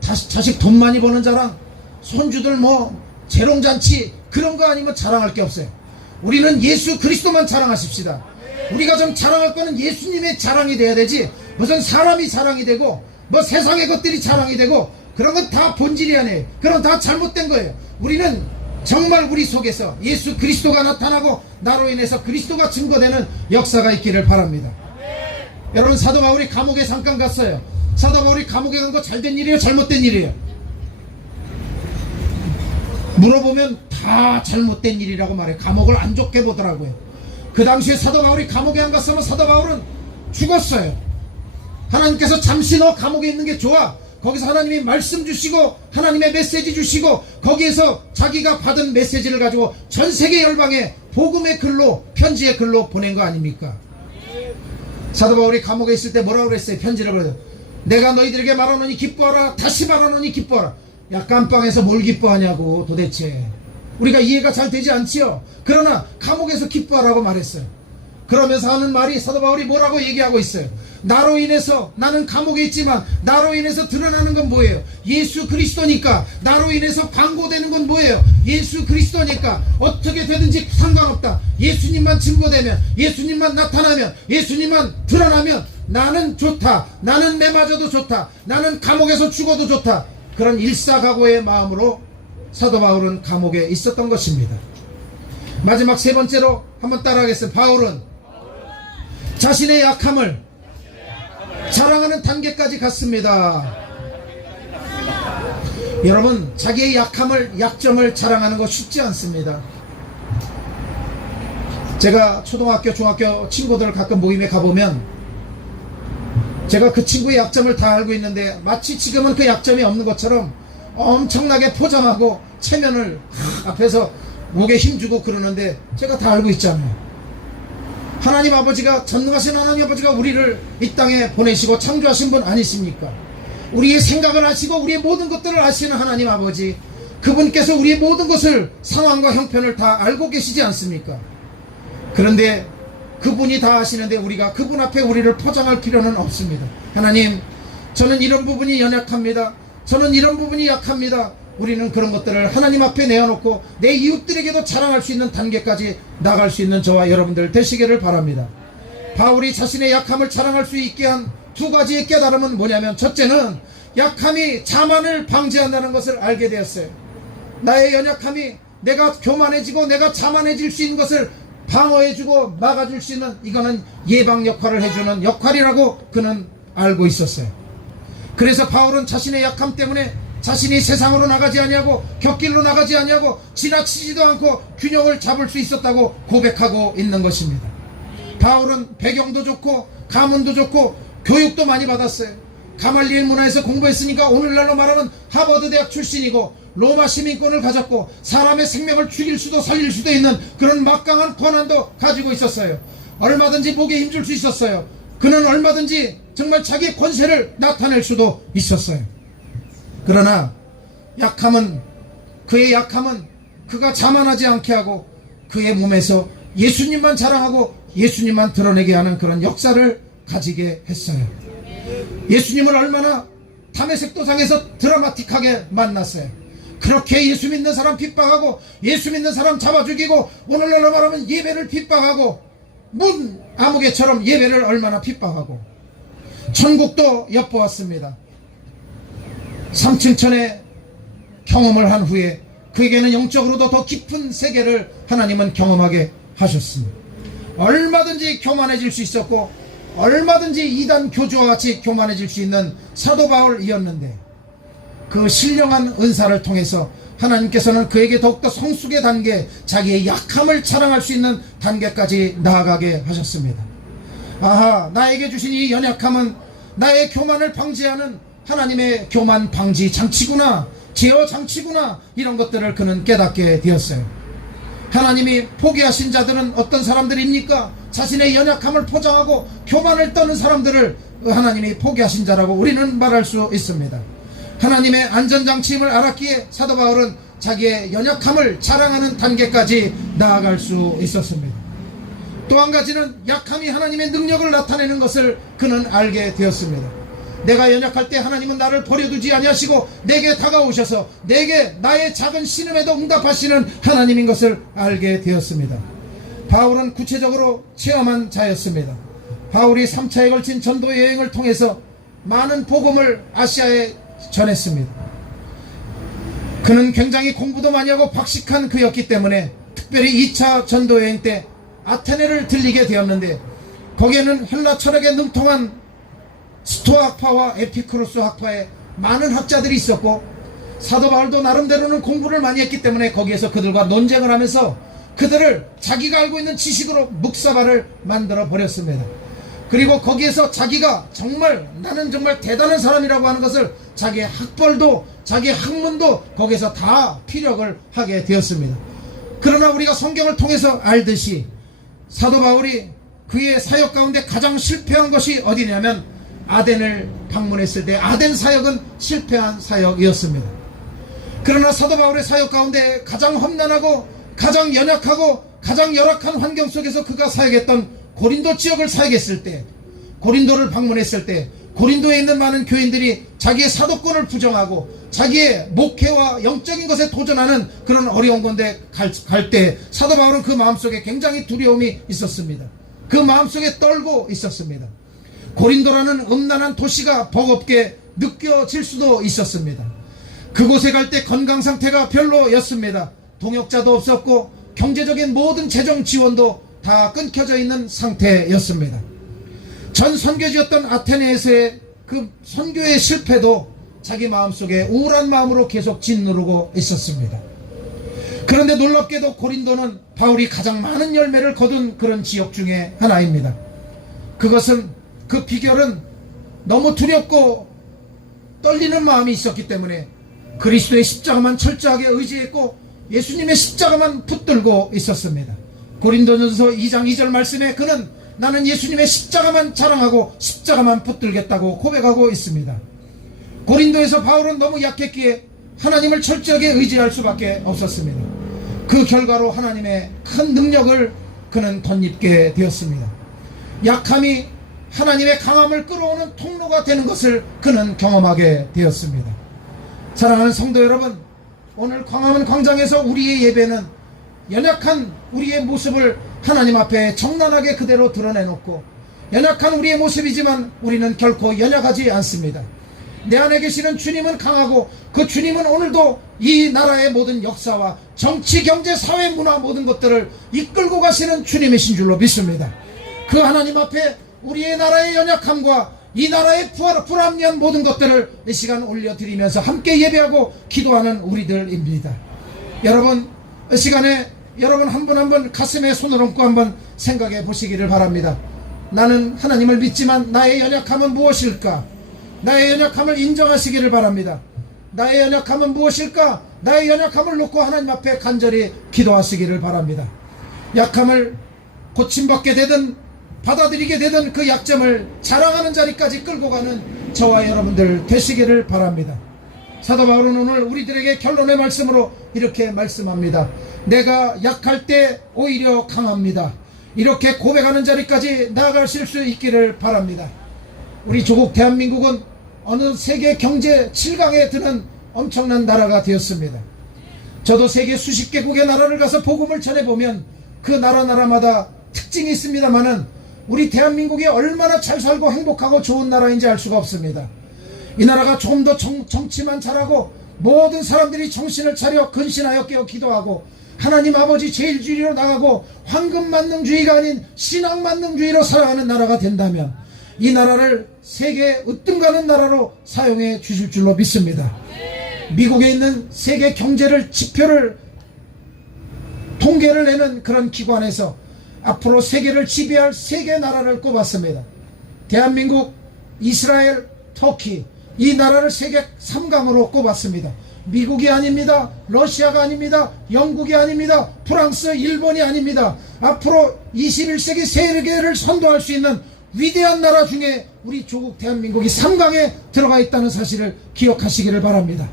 자식 돈 많이 버는 자랑, 손주들 재롱잔치 그런 거 아니면 자랑할 게 없어요. 우리는 예수 그리스도만 자랑하십시다. 우리가 좀 자랑할 거는 예수님의 자랑이 돼야 되지 무슨 사람이 자랑이 되고 뭐 세상의 것들이 자랑이 되고 그런 건 다 본질이 아니에요. 그런 다 잘못된 거예요. 우리는 정말 우리 속에서 예수 그리스도가 나타나고 나로 인해서 그리스도가 증거되는 역사가 있기를 바랍니다. 여러분, 사도 바울이 감옥에 잠깐 갔어요. 사도 바울이 감옥에 간 거 잘된 일이에요, 잘못된 일이에요? 물어보면 다 잘못된 일이라고 말해요. 감옥을 안 좋게 보더라고요. 그 당시에 사도 바울이 감옥에 안 갔으면 사도 바울은 죽었어요. 하나님께서 잠시 너 감옥에 있는 게 좋아. 거기서 하나님이 말씀 주시고 하나님의 메시지 주시고 거기에서 자기가 받은 메시지를 가지고 전 세계 열방에 복음의 글로, 편지의 글로 보낸 거 아닙니까? 사도 바울이 감옥에 있을 때 뭐라고 그랬어요? 편지를 보내서 내가 너희들에게 말하노니 기뻐하라, 다시 말하노니 기뻐하라. 야, 깜빵에서 뭘 기뻐하냐고 도대체. 우리가 이해가 잘 되지 않지요? 그러나 감옥에서 기뻐하라고 말했어요. 그러면서 하는 말이, 사도 바울이 뭐라고 얘기하고 있어요? 나로 인해서, 나는 감옥에 있지만 나로 인해서 드러나는 건 뭐예요? 예수 그리스도니까. 나로 인해서 광고되는 건 뭐예요? 예수 그리스도니까. 어떻게 되든지 상관없다. 예수님만 증거되면, 예수님만 나타나면, 예수님만 드러나면 나는 좋다. 나는 매맞아도 좋다. 나는 감옥에서 죽어도 좋다. 그런 일사각오의 마음으로 사도 바울은 감옥에 있었던 것입니다. 마지막 세 번째로 한번 따라하겠습니다. 바울은 자신의 약함을 자랑하는 단계까지 갔습니다. 여러분, 자기의 약함을, 약점을 자랑하는 거 쉽지 않습니다. 제가 초등학교, 중학교 친구들 가끔 모임에 가보면 제가 그 친구의 약점을 다 알고 있는데 마치 지금은 그 약점이 없는 것처럼 엄청나게 포장하고 체면을 앞에서 목에 힘주고 그러는데 제가 다 알고 있잖아요. 하나님 아버지가, 전능하신 하나님 아버지가 우리를 이 땅에 보내시고 창조하신 분 아니십니까? 우리의 생각을 아시고 우리의 모든 것들을 아시는 하나님 아버지, 그분께서 우리의 모든 것을, 상황과 형편을 다 알고 계시지 않습니까? 그런데 그분이 다 아시는데 우리가 그분 앞에 우리를 포장할 필요는 없습니다. 하나님, 저는 이런 부분이 연약합니다. 저는 이런 부분이 약합니다. 우리는 그런 것들을 하나님 앞에 내어놓고 내 이웃들에게도 자랑할 수 있는 단계까지 나갈 수 있는 저와 여러분들 되시기를 바랍니다. 바울이 자신의 약함을 자랑할 수 있게 한 두 가지의 깨달음은 뭐냐면, 첫째는 약함이 자만을 방지한다는 것을 알게 되었어요. 나의 연약함이 내가 교만해지고 내가 자만해질 수 있는 것을 방어해주고 막아줄 수 있는, 이거는 예방 역할을 해주는 역할이라고 그는 알고 있었어요. 그래서 바울은 자신의 약함 때문에 자신이 세상으로 나가지 아니하고 곁길로 나가지 아니하고 지나치지도 않고 균형을 잡을 수 있었다고 고백하고 있는 것입니다. 바울은 배경도 좋고 가문도 좋고 교육도 많이 받았어요. 가말리엘 문화에서 공부했으니까 오늘날로 말하면 하버드 대학 출신이고 로마 시민권을 가졌고 사람의 생명을 죽일 수도 살릴 수도 있는 그런 막강한 권한도 가지고 있었어요. 얼마든지 목에 힘줄 수 있었어요. 그는 얼마든지 정말 자기의 권세를 나타낼 수도 있었어요. 그러나 그의 약함은 그가 자만하지 않게 하고 그의 몸에서 예수님만 자랑하고 예수님만 드러내게 하는 그런 역사를 가지게 했어요. 예수님을 얼마나 담에색도상에서 드라마틱하게 만났어요. 그렇게 예수 믿는 사람 핍박하고 예수 믿는 사람 잡아 죽이고, 오늘날로 말하면 예배를 핍박하고, 문 아무개처럼 예배를 얼마나 핍박하고, 천국도 엿보았습니다. 3층천의 경험을 한 후에 그에게는 영적으로도 더 깊은 세계를 하나님은 경험하게 하셨습니다. 얼마든지 교만해질 수 있었고 얼마든지 이단 교주와 같이 교만해질 수 있는 사도 바울이었는데, 그 신령한 은사를 통해서 하나님께서는 그에게 더욱더 성숙의 단계, 자기의 약함을 자랑할 수 있는 단계까지 나아가게 하셨습니다. 아하, 나에게 주신 이 연약함은 나의 교만을 방지하는 하나님의 교만 방지 장치구나, 제어 장치구나, 이런 것들을 그는 깨닫게 되었어요. 하나님이 포기하신 자들은 어떤 사람들입니까? 자신의 연약함을 포장하고 교만을 떠는 사람들을 하나님이 포기하신 자라고 우리는 말할 수 있습니다. 하나님의 안전장치임을 알았기에 사도 바울은 자기의 연약함을 자랑하는 단계까지 나아갈 수 있었습니다. 또 한 가지는 약함이 하나님의 능력을 나타내는 것을 그는 알게 되었습니다. 내가 연약할 때 하나님은 나를 버려두지 아니하시고 내게 다가오셔서 내게 나의 작은 신음에도 응답하시는 하나님인 것을 알게 되었습니다. 바울은 구체적으로 체험한 자였습니다. 바울이 3차에 걸친 전도 여행을 통해서 많은 복음을 아시아에 전했습니다. 그는 굉장히 공부도 많이 하고 박식한 그였기 때문에 특별히 2차 전도 여행 때 아테네를 들리게 되었는데, 거기에는 헬라 철학에 능통한 스토아 학파와 에피쿠로스 학파의 많은 학자들이 있었고, 사도 바울도 나름대로는 공부를 많이 했기 때문에 거기에서 그들과 논쟁을 하면서 그들을 자기가 알고 있는 지식으로 묵사발을 만들어 버렸습니다. 그리고 거기에서 자기가 정말 나는 정말 대단한 사람이라고 하는 것을 자기의 학벌도 자기의 학문도 거기에서 다 피력을 하게 되었습니다. 그러나 우리가 성경을 통해서 알듯이 사도 바울이 그의 사역 가운데 가장 실패한 것이 어디냐면 아덴을 방문했을 때 아덴 사역은 실패한 사역이었습니다. 그러나 사도 바울의 사역 가운데 가장 험난하고 가장 연약하고 가장 열악한 환경 속에서 그가 사역했던 고린도 지역을 사역했을 때, 고린도를 방문했을 때 고린도에 있는 많은 교인들이 자기의 사도권을 부정하고 자기의 목회와 영적인 것에 도전하는 그런 어려운 건데 갈 때 사도 바울은 그 마음속에 굉장히 두려움이 있었습니다. 그 마음속에 떨고 있었습니다. 고린도라는 음란한 도시가 버겁게 느껴질 수도 있었습니다. 그곳에 갈 때 건강 상태가 별로였습니다. 동역자도 없었고 경제적인 모든 재정 지원도 다 끊겨져 있는 상태였습니다. 전 선교지였던 아테네에서의 그 선교의 실패도 자기 마음속에 우울한 마음으로 계속 짓누르고 있었습니다. 그런데 놀랍게도 고린도는 바울이 가장 많은 열매를 거둔 그런 지역 중에 하나입니다. 그것은 그 비결은 너무 두렵고 떨리는 마음이 있었기 때문에 그리스도의 십자가만 철저하게 의지했고 예수님의 십자가만 붙들고 있었습니다. 고린도전서 2장 2절 말씀에 그는 나는 예수님의 십자가만 자랑하고 십자가만 붙들겠다고 고백하고 있습니다. 고린도에서 바울은 너무 약했기에 하나님을 철저하게 의지할 수밖에 없었습니다. 그 결과로 하나님의 큰 능력을 그는 덧입게 되었습니다. 약함이 하나님의 강함을 끌어오는 통로가 되는 것을 그는 경험하게 되었습니다. 사랑하는 성도 여러분, 오늘 광화문 광장에서 우리의 예배는 연약한 우리의 모습을 하나님 앞에 정난하게 그대로 드러내놓고, 연약한 우리의 모습이지만 우리는 결코 연약하지 않습니다. 내 안에 계시는 주님은 강하고 그 주님은 오늘도 이 나라의 모든 역사와 정치, 경제, 사회, 문화 모든 것들을 이끌고 가시는 주님이신 줄로 믿습니다. 그 하나님 앞에 우리의 나라의 연약함과 이 나라의 불합리한 모든 것들을 이 시간 올려드리면서 함께 예배하고 기도하는 우리들입니다. 여러분, 이 시간에 여러분 한 분 한 분 가슴에 손을 얹고 한번 생각해 보시기를 바랍니다. 나는 하나님을 믿지만 나의 연약함은 무엇일까? 나의 연약함을 인정하시기를 바랍니다. 나의 연약함은 무엇일까? 나의 연약함을 놓고 하나님 앞에 간절히 기도하시기를 바랍니다. 약함을 고침받게 되든 받아들이게 되든 그 약점을 자랑하는 자리까지 끌고 가는 저와 여러분들 되시기를 바랍니다. 사도 바울은 오늘 우리들에게 결론의 말씀으로 이렇게 말씀합니다. 내가 약할 때 오히려 강합니다. 이렇게 고백하는 자리까지 나아가실 수 있기를 바랍니다. 우리 조국 대한민국은 어느 세계 경제 7강에 드는 엄청난 나라가 되었습니다. 저도 세계 수십 개국의 나라를 가서 복음을 전해보면 그 나라마다 특징이 있습니다만은 우리 대한민국이 얼마나 잘 살고 행복하고 좋은 나라인지 알 수가 없습니다. 이 나라가 좀 더 정치만 잘하고 모든 사람들이 정신을 차려 근신하여 깨어 기도하고 하나님 아버지 제일주의로 나가고 황금만능주의가 아닌 신앙만능주의로 살아가는 나라가 된다면 이 나라를 세계 으뜸가는 나라로 사용해 주실 줄로 믿습니다. 미국에 있는 세계 경제를 지표를 통계를 내는 그런 기관에서 앞으로 세계를 지배할 세 개 나라를 꼽았습니다. 대한민국, 이스라엘, 터키, 이 나라를 세계 3강으로 꼽았습니다. 미국이 아닙니다. 러시아가 아닙니다. 영국이 아닙니다. 프랑스, 일본이 아닙니다. 앞으로 21세기 세계를 선도할 수 있는 위대한 나라 중에 우리 조국 대한민국이 3강에 들어가 있다는 사실을 기억하시기를 바랍니다.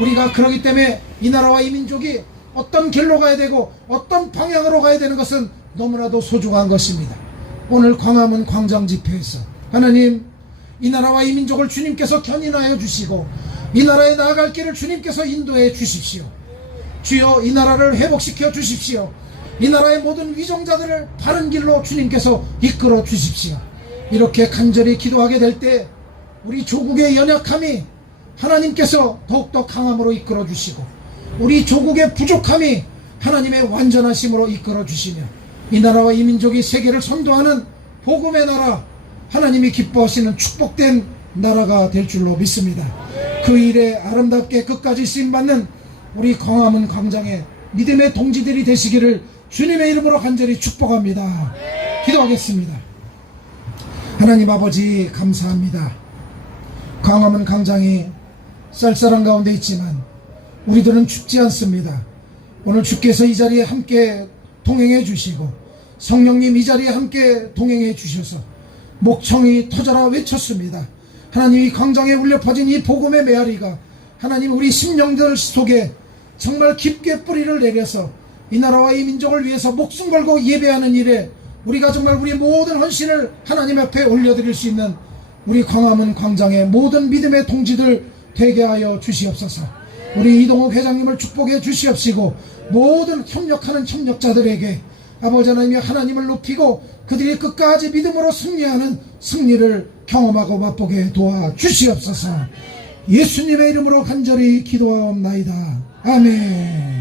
우리가 그러기 때문에 이 나라와 이 민족이 어떤 길로 가야 되고 어떤 방향으로 가야 되는 것은 너무나도 소중한 것입니다. 오늘 광화문 광장 집회에서 하나님, 이 나라와 이 민족을 주님께서 견인하여 주시고 이 나라에 나아갈 길을 주님께서 인도해 주십시오. 주여, 이 나라를 회복시켜 주십시오. 이 나라의 모든 위정자들을 바른 길로 주님께서 이끌어 주십시오. 이렇게 간절히 기도하게 될 때 우리 조국의 연약함이 하나님께서 더욱더 강함으로 이끌어 주시고, 우리 조국의 부족함이 하나님의 완전하심으로 이끌어 주시며, 이 나라와 이 민족이 세계를 선도하는 복음의 나라, 하나님이 기뻐하시는 축복된 나라가 될 줄로 믿습니다. 그 일에 아름답게 끝까지 쓰임받는 우리 광화문 광장의 믿음의 동지들이 되시기를 주님의 이름으로 간절히 축복합니다. 기도하겠습니다. 하나님 아버지, 감사합니다. 광화문 광장이 쌀쌀한 가운데 있지만 우리들은 춥지 않습니다. 오늘 주께서 이 자리에 함께 동행해 주시고, 성령님 이 자리에 함께 동행해 주셔서 목청이 터져라 외쳤습니다. 하나님, 이 광장에 울려 퍼진 이 복음의 메아리가 하나님 우리 심령들 속에 정말 깊게 뿌리를 내려서 이 나라와 이 민족을 위해서 목숨 걸고 예배하는 일에 우리가 정말 우리 모든 헌신을 하나님 앞에 올려드릴 수 있는 우리 광화문 광장의 모든 믿음의 동지들 되게 하여 주시옵소서. 우리 이동욱 회장님을 축복해 주시옵시고, 모든 협력하는 협력자들에게 아버지 하나님이 하나님을 높이고 그들이 끝까지 믿음으로 승리하는 승리를 경험하고 맛보게 도와 주시옵소서. 예수님의 이름으로 간절히 기도하옵나이다. 아멘.